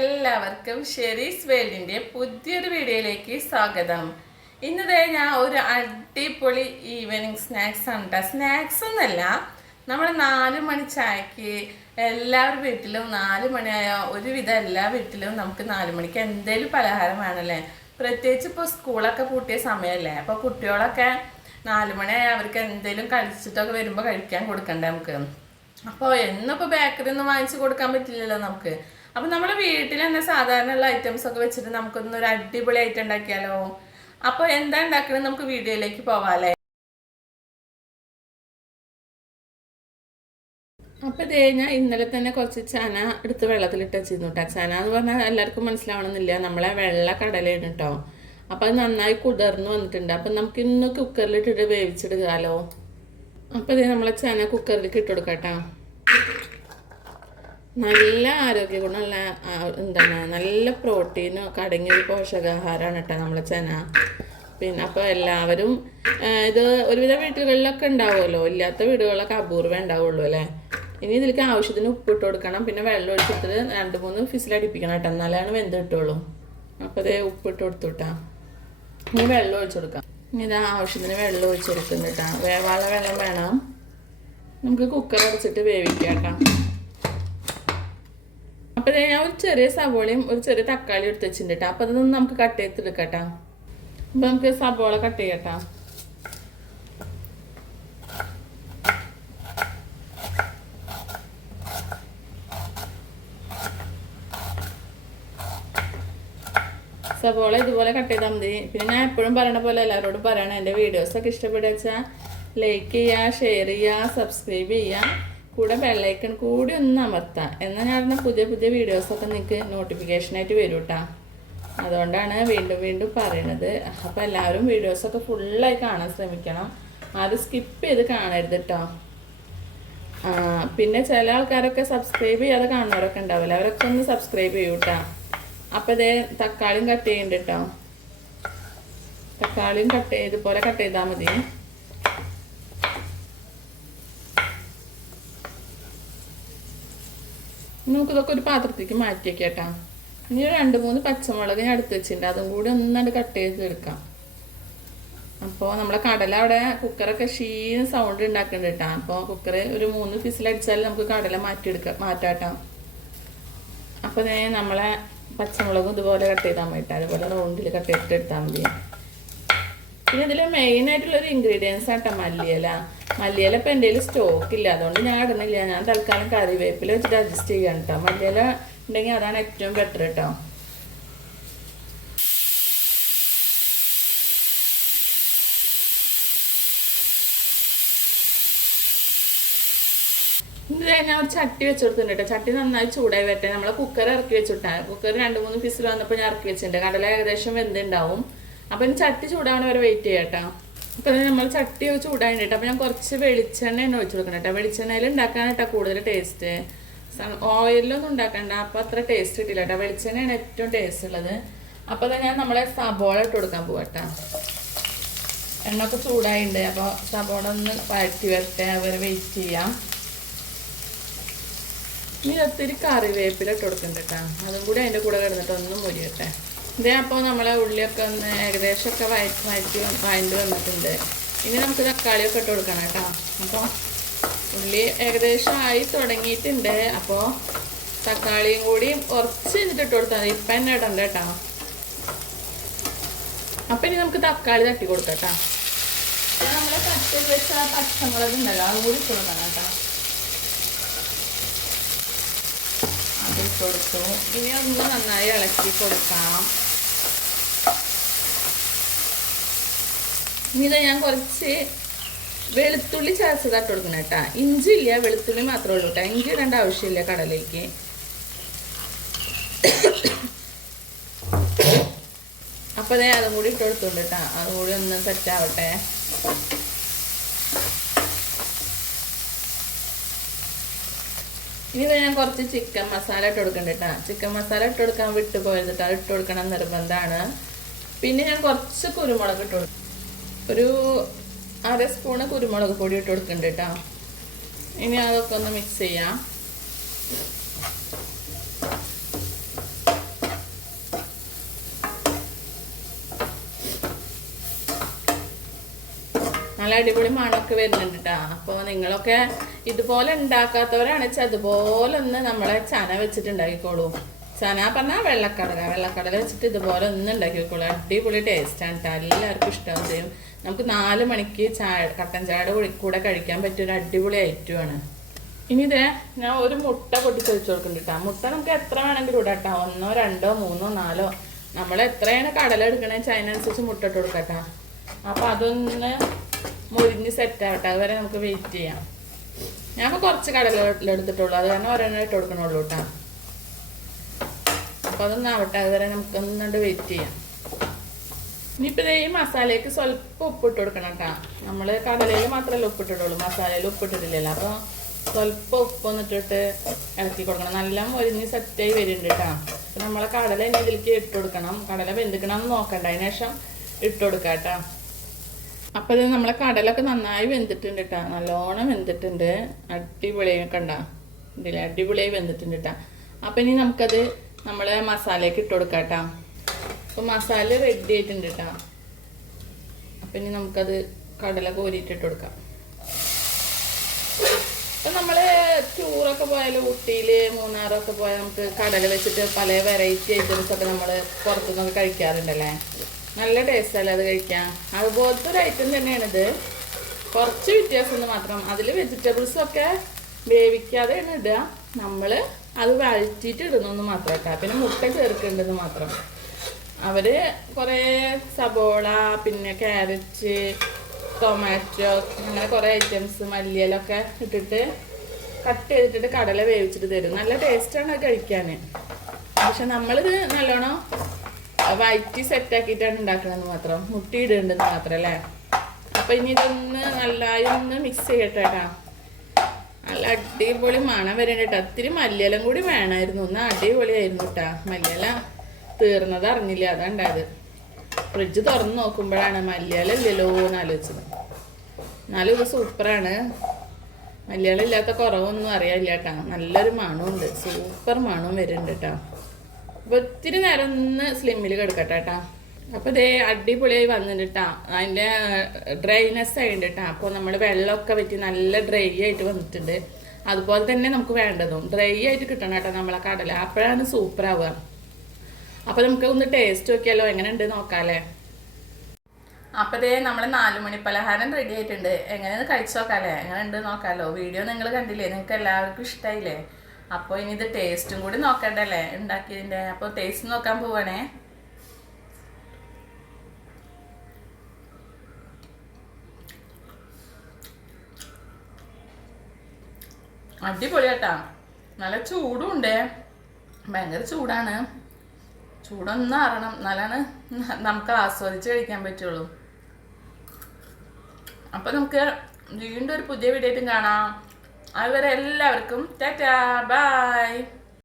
എല്ലാവർക്കും ഷെരീസ് വേൾഡിന്റെ പുതിയൊരു വീഡിയോയിലേക്ക് സ്വാഗതം. ഇന്നത്തെ ഞാൻ ഒരു അടിപൊളി ഈവനിങ് സ്നാക്സ് ആണ് കേട്ടോ സ്നാക്സ് ഒന്നല്ല നമ്മൾ നാല് മണി ചായക്ക് എല്ലാവരുടെ വീട്ടിലും നാല് മണിയായ ഒരുവിധം എല്ലാ വീട്ടിലും നമുക്ക് നാല് മണിക്ക് എന്തേലും പലഹാരം വേണമല്ലേ? പ്രത്യേകിച്ച് ഇപ്പോൾ സ്കൂളൊക്കെ പൂട്ടിയ സമയമല്ലേ? അപ്പോൾ കുട്ടികളൊക്കെ നാല് മണിയായ അവർക്ക് എന്തേലും കഴിച്ചിട്ടൊക്കെ വരുമ്പോൾ കഴിക്കാൻ കൊടുക്കണ്ടേ നമുക്ക്? അപ്പോൾ എന്നിപ്പോൾ ബേക്കറി ഒന്നും വാങ്ങിച്ചു കൊടുക്കാൻ പറ്റില്ലല്ലോ നമുക്ക്. അപ്പോൾ നമ്മുടെ വീട്ടിൽ തന്നെ സാധാരണ ഉള്ള ഐറ്റംസ് ഒക്കെ വെച്ചിട്ട് നമുക്കൊന്ന് ഒരു അടിപൊളി ഐറ്റം ഉണ്ടാക്കിയാലോ? അപ്പോൾ എന്താ ഉണ്ടാക്കണം നമുക്ക് വീഡിയോയിലേക്ക് പോവാല്ലേ? അപ്പോൾ ഇതേ ഞാൻ ഇന്നലെ തന്നെ കുറച്ച് ചന എടുത്ത് വെള്ളത്തിലിട്ട് വെച്ചിരുന്നു കേട്ടോ ചന എന്ന് പറഞ്ഞാൽ എല്ലാവർക്കും മനസ്സിലാവണമെന്നില്ല. നമ്മളെ വെള്ള കടലയാണ് കേട്ടോ അപ്പോൾ അത് നന്നായി കുതിർന്ന് വന്നിട്ടുണ്ട്. അപ്പം നമുക്ക് ഇന്ന് കുക്കറിലിട്ടിട്ട് വേവിച്ചെടുക്കാലോ. അപ്പോൾ ഇതേ നമ്മളെ ചന കുക്കറിലേക്ക് ഇട്ട് കൊടുക്കട്ടോ. നല്ല ആരോഗ്യ ഗുണമുള്ള എന്താണ് നല്ല പ്രോട്ടീനും ഒക്കെ അടങ്ങിയ ഒരു പോഷകാഹാരമാണ് കേട്ടോ നമ്മളെ ചന. പിന്നെ അപ്പോൾ എല്ലാവരും ഇത് ഒരുവിധ വീടുകളിലൊക്കെ ഉണ്ടാവുമല്ലോ. ഇല്ലാത്ത വീടുകളൊക്കെ അപൂർവം ഉണ്ടാവുള്ളൂ അല്ലേ? ഇനി ഇതിലേക്ക് ആവശ്യത്തിന് ഉപ്പിട്ട് കൊടുക്കണം. പിന്നെ വെള്ളം ഒഴിച്ചിട്ട് രണ്ട് മൂന്ന് ഫിസിലടിപ്പിക്കണം കേട്ടോ എന്നാലാണ് വെന്ത് കിട്ടുള്ളൂ. അപ്പോൾ അതേ ഉപ്പിട്ട് കൊടുത്തു കേട്ടോ ഇനി വെള്ളം ഒഴിച്ചു കൊടുക്കാം. ഇനി ഇതാ ആവശ്യത്തിന് വെള്ളം ഒഴിച്ചു കൊടുക്കുന്നുണ്ട് കേട്ടോ വേവാള വെള്ളം വേണം. നമുക്ക് കുക്കർ അടച്ചിട്ട് വേവിക്കാം കേട്ടോ ഞാൻ ഒരു ചെറിയ സവോളയും ഒരു ചെറിയ തക്കാളി എടുത്ത് വെച്ചിട്ടുണ്ട് കേട്ടോ അപ്പോൾ അതൊന്ന് നമുക്ക് കട്ട് ചെയ്തെടുക്കാം കേട്ടോ അപ്പോൾ നമുക്ക് സവോള കട്ട് ചെയ്യട്ടാ. സവോള ഇതുപോലെ കട്ട് ചെയ്താൽ മതി. പിന്നെ ഞാൻ എപ്പോഴും പറയണ പോലെ എല്ലാവരോടും പറയണം. എന്റെ വീഡിയോസൊക്കെ ഇഷ്ടപ്പെടുക വെച്ചാൽ ലൈക്ക് ചെയ്യുക ഷെയർ ചെയ്യുക സബ്സ്ക്രൈബ് ചെയ്യുക. കൂടെ ബെല്ലൈക്കൺ കൂടി ഒന്ന് അമർത്താം. എന്നാൽ ഞാൻ പുതിയ പുതിയ വീഡിയോസൊക്കെ നിങ്ങൾക്ക് നോട്ടിഫിക്കേഷനായിട്ട് വരും കേട്ടോ അതുകൊണ്ടാണ് വീണ്ടും വീണ്ടും പറയണത്. അപ്പോൾ എല്ലാവരും വീഡിയോസൊക്കെ ഫുള്ളായി കാണാൻ ശ്രമിക്കണം. ആരും സ്കിപ്പ് ചെയ്ത് കാണരുത് കേട്ടോ പിന്നെ ചില ആൾക്കാരൊക്കെ സബ്സ്ക്രൈബ് ചെയ്യാതെ കാണുന്നവരൊക്കെ ഉണ്ടാവില്ല? അവരൊക്കെ ഒന്ന് സബ്സ്ക്രൈബ് ചെയ്യൂ കേട്ടോ അപ്പോൾ ഇതേ തക്കാളിയും കട്ട് ചെയ്യുന്നുണ്ട് കേട്ടോ തക്കാളിയും കട്ട് ഇതുപോലെ കട്ട് ചെയ്താൽ മതി. നമുക്ക് ഇതൊക്കെ ഒരു പാത്രത്തേക്ക് മാറ്റിയൊക്കെ വെക്കാം ഇനി രണ്ട് മൂന്ന് പച്ചമുളക് ഞാൻ എടുത്ത് വെച്ചിട്ടുണ്ട്. അതും കൂടി ഒന്നാണ്ട് കട്ട് ചെയ്ത് എടുക്കാം. അപ്പോൾ നമ്മളെ കടല അവിടെ കുക്കറൊക്കെ ക്ഷീണ സൗണ്ട് ഉണ്ടാക്കുന്നുണ്ട് കേട്ടോ അപ്പോൾ കുക്കർ ഒരു മൂന്ന് ഫിസിലടിച്ചാൽ നമുക്ക് കടല മാറ്റിയെടുക്കാം മാറ്റാട്ടാം. അപ്പോൾ ഞാൻ നമ്മളെ പച്ചമുളകും ഇതുപോലെ കട്ട് ചെയ്താൽ മതി അതുപോലെ റൗണ്ടിൽ കട്ട് ചെയ്തിട്ട് എടുത്താൽ മതി. പിന്നെ ഇതിൽ ഒരു ഇൻഗ്രീഡിയൻസ് ആട്ടോ മല്ലിയില. മല്ലിയില ഇപ്പം എന്റെ സ്റ്റോക്ക് ഇല്ല. അതുകൊണ്ട് ഞാൻ ഇടുന്നില്ല. ഞാൻ തൽക്കാലം കറിവേപ്പില വെച്ചിട്ട് അഡ്ജസ്റ്റ് ചെയ്യാൻ കേട്ടോ മല്ലിയില ഉണ്ടെങ്കിൽ അതാണ് ഏറ്റവും ബെറ്റർ കേട്ടോ ഞാൻ ഒരു ചട്ടി വെച്ച് കൊടുത്തിട്ടുണ്ട് കേട്ടോ ചട്ടി നന്നായി ചൂടായി വരട്ടെ. നമ്മളെ കുക്കർ ഇറക്കി വെച്ചിട്ടാണ് കുക്കർ രണ്ട് മൂന്ന് ഫിസിൽ വന്നപ്പോൾ ഞാൻ ഇറക്കി വെച്ചിട്ടുണ്ട്. കടല ഏകദേശം വെന്തുണ്ടാവും. അപ്പം ഇനി ചട്ടി ചൂടാണ് വരെ വെയിറ്റ് ചെയ്യാം കേട്ടോ അപ്പം നമ്മൾ ചട്ടി ചൂടായിട്ട് കേട്ടോ അപ്പം ഞാൻ കുറച്ച് വെളിച്ചെണ്ണ തന്നെ ഒഴിച്ചു കൊടുക്കണം കേട്ടോ വെളിച്ചെണ്ണയിൽ ഉണ്ടാക്കാനായിട്ടാ കൂടുതൽ ടേസ്റ്റ് ഓയിലൊന്നും ഉണ്ടാക്കണ്ട അപ്പം അത്ര ടേസ്റ്റ് കിട്ടില്ല കേട്ടോ വെളിച്ചെണ്ണയാണ് ഏറ്റവും ടേസ്റ്റ് ഉള്ളത് അപ്പൊ ഞാൻ നമ്മളെ സബോള ഇട്ട് കൊടുക്കാൻ പോകട്ടോ എണ്ണ ഒക്കെ ചൂടായിട്ടുണ്ട് അപ്പോൾ സബോള ഒന്ന് വഴറ്റി വരട്ടെ. അവരെ വെയിറ്റ് ചെയ്യാം. ഇനി ഒത്തിരി കറിവേപ്പില ഇട്ട് കൊടുക്കുന്നുണ്ട് കേട്ടോ അതും കൂടി അതിന്റെ കൂടെ കിടന്നിട്ട് ഒന്നും മുരിയട്ടെ ഇതേ അപ്പോൾ നമ്മളെ ഉള്ളിയൊക്കെ ഒന്ന് ഏകദേശമൊക്കെ വഴറ്റി വഴറ്റി വഴണ്ട് വന്നിട്ടുണ്ട്. ഇനി നമുക്ക് തക്കാളിയൊക്കെ ഇട്ട് കൊടുക്കണം കേട്ടോ. അപ്പോൾ ഉള്ളി ഏകദേശം ആയി തുടങ്ങിയിട്ടുണ്ട്. അപ്പോൾ തക്കാളിയും കൂടി കുറച്ച് കഴിഞ്ഞിട്ട് ഇട്ട് കൊടുത്താൽ മതി. ഇപ്പം തന്നെ ഇടണ്ട കേട്ടോ. അപ്പം ഇനി നമുക്ക് തക്കാളി തട്ടി കൊടുക്കാം കേട്ടോ. നമ്മൾ കട്ട് വെച്ച പച്ചമുളക് ഉണ്ടല്ലോ അതും കൂടി ഇട്ട് കൊടുക്കണം കേട്ടോ. അതിട്ട് കൊടുത്തു. ഇനി ഒന്ന് നന്നായി ഇളക്കി കൊടുക്കാം ഇനി ഞാൻ കുറച്ച് വെളുത്തുള്ളി ചതച്ചതായിട്ട് കൊടുക്കണം കേട്ടോ. ഇഞ്ചി ഇല്ല വെളുത്തുള്ളി മാത്രമേ ഉള്ളൂ കേട്ടോ. ഇഞ്ചി ഇടേണ്ട ആവശ്യമില്ല കടലേക്ക് അപ്പൊ ഞാൻ അതും കൂടി ഇട്ട് കൊടുത്തോണ്ട് കേട്ടാ. അതും കൂടി ഒന്ന് സെറ്റ് ആവട്ടെ. ഇനി ഞാൻ കുറച്ച് ചിക്കൻ മസാല ഇട്ട് കൊടുക്കണ്ട ചിക്കൻ മസാല ഇട്ട് കൊടുക്കാൻ വിട്ടു കേട്ടോ. അത് ഇട്ട് കൊടുക്കണം നിർബന്ധമാണ് പിന്നെ ഞാൻ കുറച്ച് കുരുമുളക് ഇട്ട് കൊടുക്കും ഒരു അര സ്പൂണ് കുരുമുളക് പൊടി ഇട്ട് കൊടുക്കുന്നുണ്ട് കേട്ടോ. ഇനി അതൊക്കെ ഒന്ന് മിക്സ് ചെയ്യാം. നല്ല അടിപൊളി മണമൊക്കെ വരുന്നുണ്ട് കേട്ടോ. അപ്പോൾ നിങ്ങളൊക്കെ ഇതുപോലെ ഉണ്ടാക്കാത്തവരാണെച്ചാൽ അതുപോലെ ഒന്ന് നമ്മളെ ചന വെച്ചിട്ടുണ്ടാക്കിക്കോളൂ ചന പറഞ്ഞാൽ വെള്ളക്കടല വെള്ളക്കടല വെച്ചിട്ട് ഇതുപോലെ ഒന്ന് ഉണ്ടാക്കിക്കോളൂ അടിപൊളി ടേസ്റ്റാണ് കേട്ടോ എല്ലാവർക്കും ഇഷ്ടം ചെയ്യും. നമുക്ക് നാല് മണിക്ക് ചായ കട്ടൻ ചായയുടെ കൂടി കഴിക്കാൻ പറ്റിയ ഒരു അടിപൊളി ഐറ്റമാണ് ഇനി ഇതേ ഞാൻ ഒരു മുട്ട പൊട്ടിച്ച് വെച്ച് കൊടുക്കുന്നുണ്ട് കേട്ടോ മുട്ട നമുക്ക് എത്ര വേണമെങ്കിലും ഇടാം കേട്ടോ ഒന്നോ രണ്ടോ മൂന്നോ നാലോ. നമ്മൾ എത്രയാണ് കടല എടുക്കണേ വെച്ചാൽ അതിനനുസരിച്ച് മുട്ട ഇട്ട് കൊടുക്കട്ടോ അപ്പോൾ അതൊന്ന് മുരിഞ്ഞ് സെറ്റ് ആവട്ടെ. അതുവരെ നമുക്ക് വെയിറ്റ് ചെയ്യാം. ഞാൻ ഇപ്പോൾ കുറച്ച് കടല എടുത്തിട്ടുള്ളൂ. അത് കാരണം ഒരെണ്ണം ഇട്ട് കൊടുക്കണുള്ളൂ കേട്ടോ അപ്പോൾ അതൊന്ന് ആവട്ടെ അതുവരെ നമുക്കൊന്നുകൊണ്ട് വെയിറ്റ് ചെയ്യാം. ഇനിയിപ്പോൾ ഈ മസാലയ്ക്ക് സ്വല്പം ഉപ്പിട്ട് കൊടുക്കണം കേട്ടോ നമ്മൾ കടലയിൽ മാത്രമല്ല ഉപ്പിട്ടിട്ടുള്ളൂ മസാലയിൽ ഉപ്പിട്ടിട്ടില്ലല്ലോ. അപ്പോൾ സ്വല്പം ഉപ്പൊന്നിട്ടിട്ട് ഇളക്കി കൊടുക്കണം. നല്ല മൊരിഞ്ഞ് സെറ്റായി വരുന്നുണ്ട് കേട്ടോ അപ്പം നമ്മളെ കടല ഇനി ഇതിലേക്ക് ഇട്ട് കൊടുക്കണം. കടല വെന്തിക്കണം നോക്കണ്ട. അതിന് ശേഷം ഇട്ട് കൊടുക്കാം കേട്ടോ അപ്പോൾ ഇത് നമ്മളെ കടലൊക്കെ നന്നായി വെന്തിട്ടുണ്ട് കേട്ടോ നല്ലോണം വെന്തിട്ടുണ്ട്. അടിപൊളിയൊക്കെ ഉണ്ടാ ഇതിലെ അടിപൊളിയായി വെന്തിട്ടുണ്ട് കേട്ടോ അപ്പം ഇനി നമുക്കത് നമ്മളെ മസാലയൊക്കെ ഇട്ട് കൊടുക്കാം കേട്ടോ അപ്പോൾ മസാല റെഡി ആയിട്ടുണ്ട് കേട്ടോ അപ്പം ഇനി നമുക്കത് കടല കോരിയിട്ട് കോരിയിട്ടിട്ട് കൊടുക്കാം. അപ്പം നമ്മൾ ടൂറൊക്കെ പോയാൽ ഊട്ടിയിൽ മൂന്നാറൊക്കെ പോയാൽ നമുക്ക് കടല വെച്ചിട്ട് പല വെറൈറ്റി ഐറ്റംസ് ഒക്കെ നമ്മൾ പുറത്തുനിന്നൊക്കെ കഴിക്കാറുണ്ടല്ലേ? നല്ല ടേസ്റ്റല്ലേ അത് കഴിക്കാൻ? അതുപോലത്തെ ഒരു ഐറ്റം തന്നെയാണിത്. കുറച്ച് വ്യത്യാസം മാത്രം. അതിൽ വെജിറ്റബിൾസൊക്കെ വേവിക്കാതെയാണ് ഇടുക. നമ്മൾ അത് വഴറ്റിയിട്ട് ഇടുന്നു മാത്രം കേട്ടോ പിന്നെ മുട്ട ചേർക്കേണ്ടത് മാത്രം. അവർ കുറേ സബോള പിന്നെ ക്യാരറ്റ് ടൊമാറ്റോ അങ്ങനെ കുറേ ഐറ്റംസ് മല്ലിയിലൊക്കെ ഇട്ടിട്ട് കട്ട് ചെയ്തിട്ടിട്ട് കടല വേവിച്ചിട്ട് തരും. നല്ല ടേസ്റ്റാണ് അത് കഴിക്കാൻ പക്ഷെ നമ്മളിത് നല്ലോണം വയറ്റി സെറ്റാക്കിയിട്ടാണ് ഉണ്ടാക്കണമെന്ന് മാത്രം. മുട്ടി ഇടേണ്ടത് മാത്രം അല്ലേ? അപ്പം ഇനി ഇതൊന്ന് നല്ലായി ഒന്ന് മിക്സ് ചെയ്യട്ടെ കേട്ടോ നല്ല അടിപൊളി മണം വരുന്നുണ്ട് കേട്ടോ ഒത്തിരി മല്ലിയിലും കൂടി വേണമായിരുന്നു ഒന്ന് അടിപൊളിയായിരുന്നു കേട്ടോ മല്ലിയില തീർന്നത് അറിഞ്ഞില്ല. അതുണ്ടായത് ഫ്രിഡ്ജ് തുറന്ന് നോക്കുമ്പോഴാണ് മല്ലിയില ഇല്ലല്ലോ എന്ന് ആലോചിച്ചത്. എന്നാലും ഇത് സൂപ്പറാണ്. മല്ലിയില ഇല്ലാത്ത കുറവൊന്നും അറിയാനില്ല കേട്ടോ നല്ലൊരു മണമുണ്ട് സൂപ്പർ മണവും വരുന്നുണ്ട് കേട്ടോ അപ്പോൾ ഒത്തിരി നേരം ഒന്ന് സ്ലിമ്മിൽ കിടക്കട്ടെ കേട്ടോ അപ്പോൾ ഇതേ അടിപൊളിയായി വന്നിട്ട് അതിന്റെ ഡ്രൈനെസ് ആയിട്ടുണ്ട് കേട്ടോ അപ്പോൾ നമ്മൾ വെള്ളമൊക്കെ വെച്ച് നല്ല ഡ്രൈ ആയിട്ട് വന്നിട്ടുണ്ട്. അതുപോലെ തന്നെ നമുക്ക് വേണ്ടതും. ഡ്രൈ ആയിട്ട് കിട്ടണം കേട്ടോ നമ്മളെ കടല. അപ്പോഴാണ് സൂപ്പർ ആവുക. അപ്പോൾ നമുക്ക് ഒന്ന് ടേസ്റ്റ് നോക്കിയാലോ? എങ്ങനെ ഉണ്ട് നോക്കാല്ലേ? അപ്പോൾ ഇതേ നമ്മൾ നാലുമണി പലഹാരം റെഡി ആയിട്ടുണ്ട്. എങ്ങനെയാണ് കഴിച്ചു നോക്കാല്ലേ? എങ്ങനെ ഉണ്ട് നോക്കാലോ? വീഡിയോ നിങ്ങൾ കണ്ടില്ലേ? നിങ്ങൾക്ക് എല്ലാവർക്കും ഇഷ്ടായില്ലേ? അപ്പോൾ ഇനി ഇത് ടേസ്റ്റും കൂടി നോക്കണ്ടല്ലേ? ഉണ്ടാക്കിയതിന്റെ. അപ്പോൾ ടേസ്റ്റ് നോക്കാൻ പോവാണേ. അടിപൊളിയാട്ടാ. നല്ല ചൂടും ഉണ്ട് ഭയങ്കര ചൂടാണ്. ചൂടൊന്നും അറിയണം എന്നാലാണ് നമുക്ക് ആസ്വദിച്ച് കഴിക്കാൻ പറ്റുള്ളൂ. അപ്പോൾ നമുക്ക് വീണ്ടും ഒരു പുതിയ വീഡിയോ ആയിട്ടും കാണാം. അതുവരെ എല്ലാവർക്കും ടാറ്റാ. ബൈ.